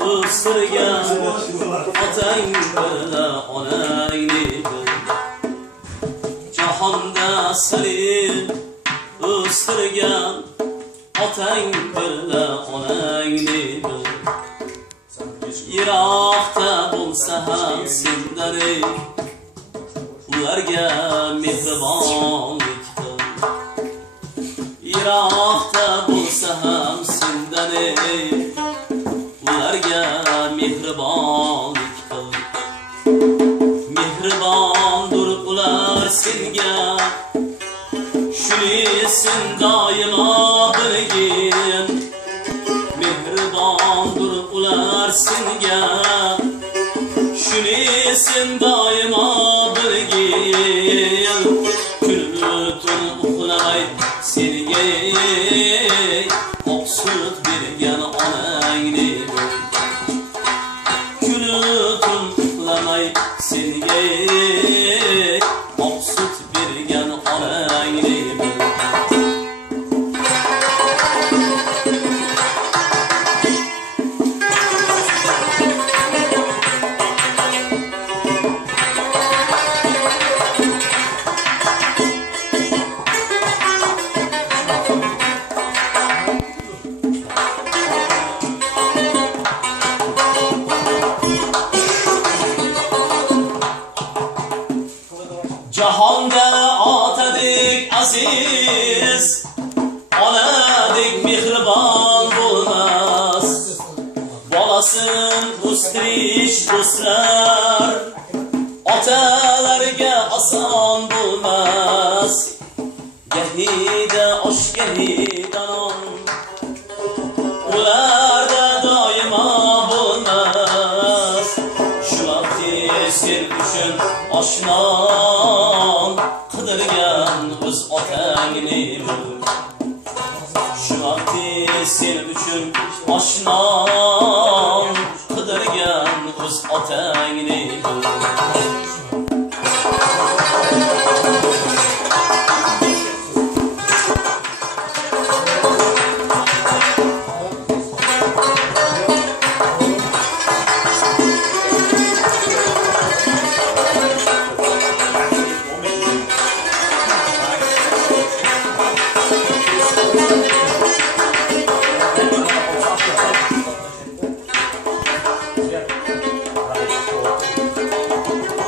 O'stirgan otang bila onangni bil. Jahonda seni o'stirgan otang bila onangni bil. Yiroqda bo'lsa ham sendan ularga mehribonlik qil. Yiroqda bo'lsa ham sendan ularga mehribonlik qil. Mehribondir ular senga, shuni sen doimo bilgin. Mehribondir ular senga, shuni sen doimo bilgin. Kunu tun uxlamay senga oq sut bergan onangni bil. Kunu tun uxlamay senga oq sut bergan onangni bil. Jahonda otadek aziz, onadek mehribon bo'lmas. Bolasin o'stirish do'stlar, otalarga oson bo'lmas. Gahida osh gahida non, ularda doimo bo'lmas. Shu vaqti sen uchun oshnon qidirgan o'z otangni bil. Shu vaqti sen uchun oshnon